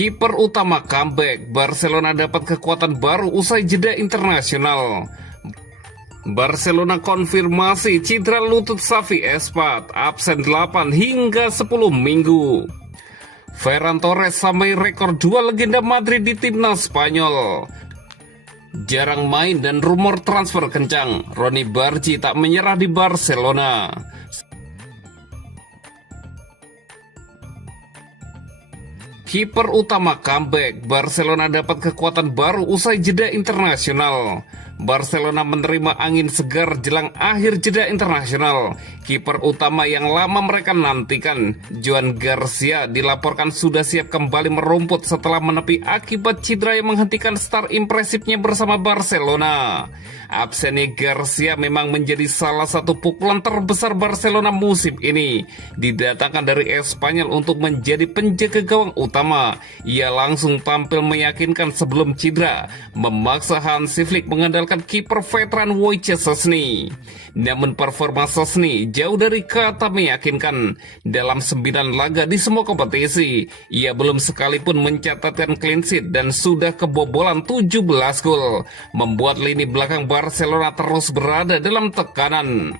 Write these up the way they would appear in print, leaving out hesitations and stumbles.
Kiper utama comeback, Barcelona dapat kekuatan baru usai jeda internasional. Barcelona konfirmasi cedera lutut Xavi Espat, absen 8 hingga 10 minggu. Ferran Torres samai rekor 2 legenda Madrid di timnas Spanyol. Jarang main dan rumor transfer kencang, Ronny Bargi tak menyerah di Barcelona. Kiper utama comeback, Barcelona dapat kekuatan baru usai jeda internasional. Barcelona menerima angin segar jelang akhir jeda internasional. Kiper utama yang lama mereka nantikan, Joan Garcia, dilaporkan sudah siap kembali merumput setelah menepi akibat cedera yang menghentikan start impresifnya bersama Barcelona. Absennya Garcia memang menjadi salah satu pukulan terbesar Barcelona musim ini. Didatangkan dari Espanyol untuk menjadi penjaga gawang utama, ia langsung tampil meyakinkan sebelum cedera, memaksa Hansi Flick mengandalkan kiper veteran Wojciech Szczesny. Namun performa Szczesny jauh dari kata meyakinkan. Dalam 9 laga di semua kompetisi, ia belum sekalipun mencatatkan clean sheet dan sudah kebobolan 17 gol, membuat lini belakang Barcelona terus berada dalam tekanan.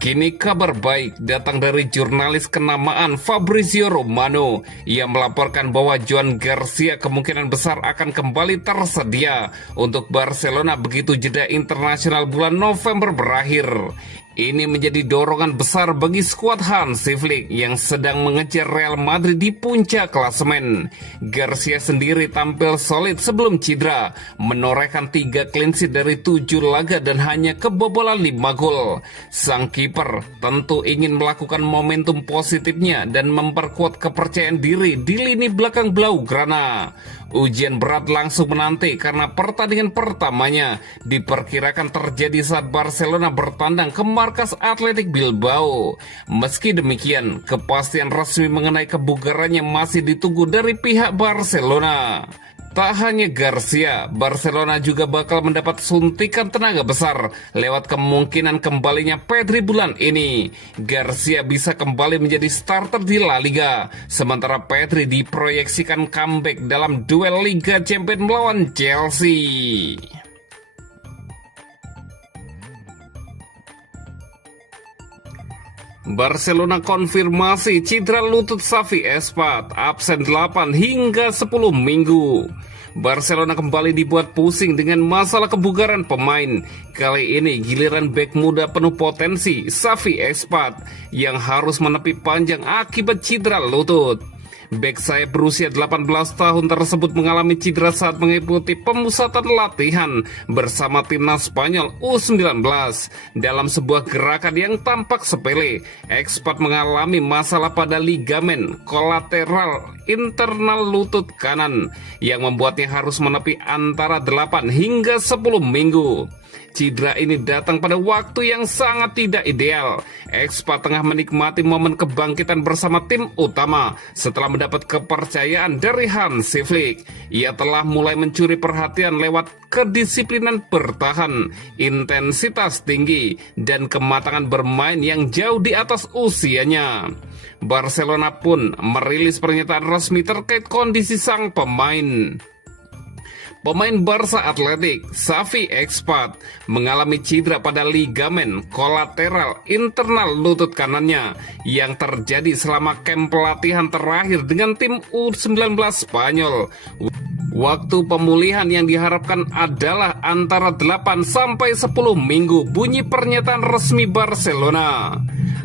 Kini kabar baik datang dari jurnalis kenamaan Fabrizio Romano. Ia melaporkan bahwa Joan Garcia kemungkinan besar akan kembali tersedia untuk Barcelona begitu jeda internasional bulan November berakhir. Ini menjadi dorongan besar bagi skuad Hansi Flick yang sedang mengejar Real Madrid di puncak klasemen. Garcia sendiri tampil solid sebelum cedera, menorehkan 3 clean sheet dari 7 laga dan hanya kebobolan 5 gol. Sang kiper tentu ingin melakukan momentum positifnya dan memperkuat kepercayaan diri di lini belakang Blaugrana. Ujian berat langsung menanti karena pertandingan pertamanya diperkirakan terjadi saat Barcelona bertandang ke markas Athletic Bilbao. Meski demikian, kepastian resmi mengenai kebugarannya masih ditunggu dari pihak Barcelona. Tak hanya Garcia, Barcelona juga bakal mendapat suntikan tenaga besar lewat kemungkinan kembalinya Pedri bulan ini. Garcia bisa kembali menjadi starter di La Liga, sementara Pedri diproyeksikan comeback dalam duel Liga Champions melawan Chelsea. Barcelona konfirmasi cedera lutut Xavi Espat, absen 8 hingga 10 minggu. Barcelona kembali dibuat pusing dengan masalah kebugaran pemain. Kali ini giliran bek muda penuh potensi, Xavi Espat, yang harus menepi panjang akibat cedera lutut. Bek sayap berusia 18 tahun tersebut mengalami cedera saat mengikuti pemusatan latihan bersama timnas Spanyol U19. Dalam sebuah gerakan yang tampak sepele, Espat mengalami masalah pada ligamen kolateral internal lutut kanan yang membuatnya harus menepi antara 8 hingga 10 minggu. Cedera ini datang pada waktu yang sangat tidak ideal. Espat tengah menikmati momen kebangkitan bersama tim utama setelah mendapat kepercayaan dari Hansi Flick. Ia telah mulai mencuri perhatian lewat kedisiplinan bertahan, intensitas tinggi, dan kematangan bermain yang jauh di atas usianya. Barcelona pun merilis pernyataan resmi terkait kondisi sang pemain. Pemain Barca Athletic, Xavi Espat, mengalami cedera pada ligamen kolateral internal lutut kanannya yang terjadi selama kamp pelatihan terakhir dengan tim U19 Spanyol. Waktu pemulihan yang diharapkan adalah antara 8 sampai 10 minggu, bunyi pernyataan resmi Barcelona.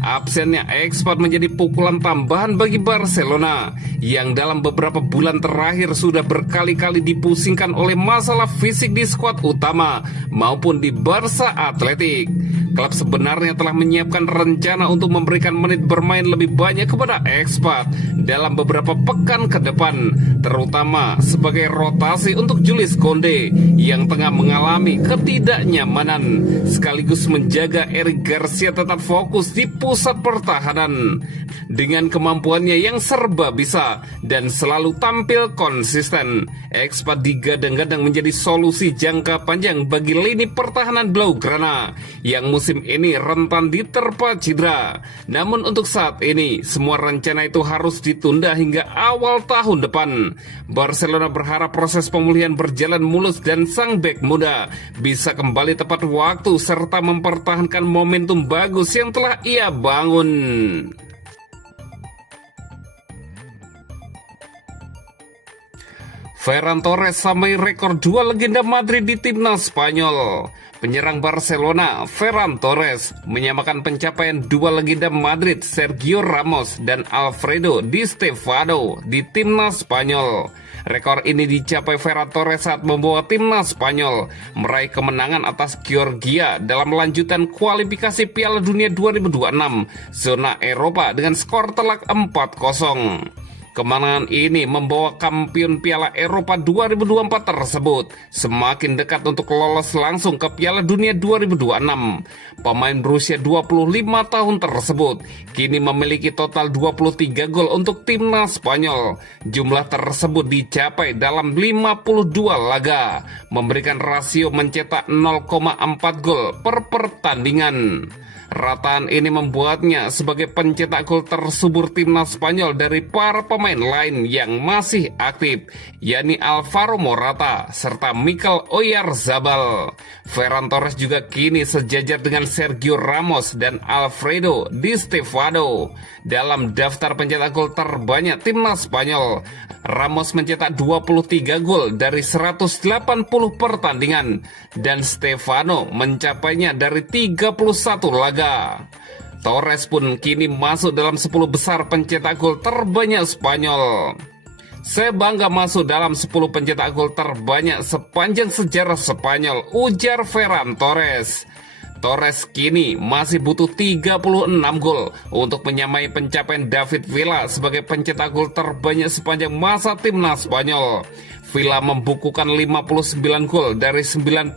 Absennya Espat menjadi pukulan tambahan bagi Barcelona yang dalam beberapa bulan terakhir sudah berkali-kali dipusingkan oleh masalah fisik di skuad utama maupun di Barca Athletic. Klub sebenarnya telah menyiapkan rencana untuk memberikan menit bermain lebih banyak kepada Espat dalam beberapa pekan ke depan, terutama sebagai rotasi untuk Jules Koundé yang tengah mengalami ketidaknyamanan, sekaligus menjaga Eric Garcia tetap fokus di pusat pertahanan. Dengan kemampuannya yang serba bisa dan selalu tampil konsisten, Espat digadang-gadang menjadi solusi jangka panjang bagi lini pertahanan Blaugrana yang musim musim ini rentan diterpa cedera. Namun untuk saat ini, semua rencana itu harus ditunda hingga awal tahun depan. Barcelona berharap proses pemulihan berjalan mulus dan sang bek muda bisa kembali tepat waktu serta mempertahankan momentum bagus yang telah ia bangun. Ferran Torres samai rekor 2 legenda Madrid di timnas Spanyol. Penyerang Barcelona, Ferran Torres, menyamakan pencapaian 2 legenda Madrid, Sergio Ramos dan Alfredo Di Stéfano di timnas Spanyol. Rekor ini dicapai Ferran Torres saat membawa timnas Spanyol meraih kemenangan atas Georgia dalam lanjutan kualifikasi Piala Dunia 2026 zona Eropa dengan skor telak 4-0. Kemenangan ini membawa kampiun Piala Eropa 2024 tersebut semakin dekat untuk lolos langsung ke Piala Dunia 2026. Pemain berusia 25 tahun tersebut kini memiliki total 23 gol untuk timnas Spanyol. Jumlah tersebut dicapai dalam 52 laga, memberikan rasio mencetak 0,4 gol per pertandingan. Rataan ini membuatnya sebagai pencetak gol tersubur timnas Spanyol dari para pemain lain yang masih aktif, yakni Alvaro Morata serta Mikel Oyarzabal. Ferran Torres juga kini sejajar dengan Sergio Ramos dan Alfredo Di Stéfano dalam daftar pencetak gol terbanyak timnas Spanyol. Ramos mencetak 23 gol dari 180 pertandingan dan Stéfano mencapainya dari 31 laga. Torres pun kini masuk dalam 10 besar pencetak gol terbanyak Spanyol. Saya bangga masuk dalam 10 pencetak gol terbanyak sepanjang sejarah Spanyol, ujar Ferran Torres. Torres kini masih butuh 36 gol untuk menyamai pencapaian David Villa sebagai pencetak gol terbanyak sepanjang masa timnas Spanyol. Villa membukukan 59 gol dari 98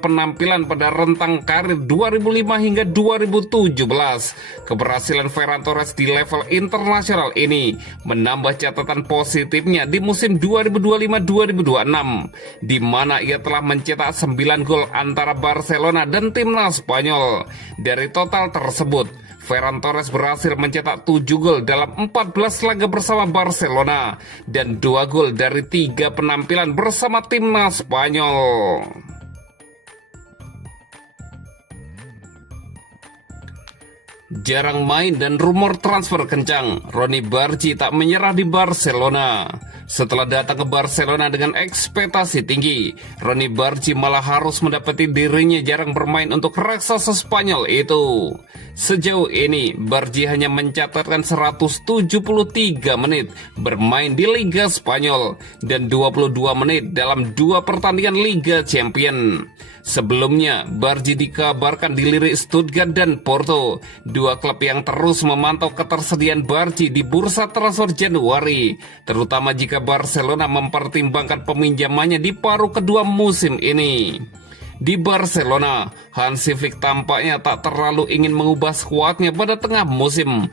penampilan pada rentang karir 2005 hingga 2017. Keberhasilan Ferran Torres di level internasional ini menambah catatan positifnya di musim 2025-2026, di mana ia telah mencetak 9 gol antara Barcelona dan timnas Spanyol. Dari total tersebut, Ferran Torres berhasil mencetak 7 gol dalam 14 laga bersama Barcelona dan 2 gol dari 3 penampilan bersama timnas Spanyol. Jarang main dan rumor transfer kencang, Ronny Bargi tak menyerah di Barcelona. Setelah datang ke Barcelona dengan ekspektasi tinggi, Ronny Bargi malah harus mendapati dirinya jarang bermain untuk raksasa Spanyol itu. Sejauh ini, Bargi hanya mencatatkan 173 menit bermain di Liga Spanyol dan 22 menit dalam 2 pertandingan Liga Champions. Sebelumnya, Bargi dikabarkan dilirik Stuttgart dan Porto, 2 klub yang terus memantau ketersediaan Bargi di bursa transfer Januari, terutama jika Barcelona mempertimbangkan peminjamannya di paruh kedua musim ini. Di Barcelona, Hansi Flick tampaknya tak terlalu ingin mengubah skuadnya pada tengah musim.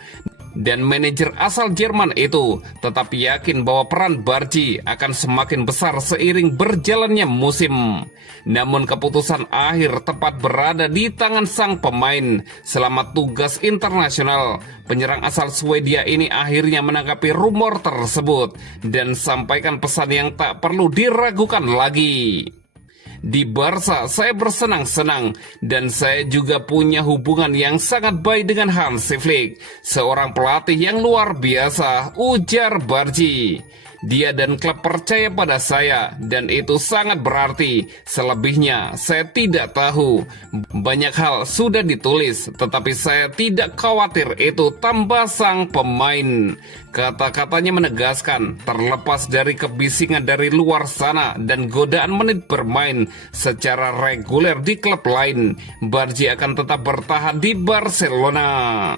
Dan manajer asal Jerman itu tetap yakin bahwa peran Bargi akan semakin besar seiring berjalannya musim. Namun keputusan akhir tepat berada di tangan sang pemain. Selama tugas internasional, penyerang asal Swedia ini akhirnya menanggapi rumor tersebut dan sampaikan pesan yang tak perlu diragukan lagi. Di Barca saya bersenang-senang dan saya juga punya hubungan yang sangat baik dengan Hansi Flick, seorang pelatih yang luar biasa, ujar Bargi. Dia dan klub percaya pada saya dan itu sangat berarti. Selebihnya saya tidak tahu. Banyak hal sudah ditulis, tetapi saya tidak khawatir itu, tambah sang pemain. Kata-katanya menegaskan, terlepas dari kebisingan dari luar sana dan godaan menit bermain secara reguler di klub lain, Bargi akan tetap bertahan di Barcelona.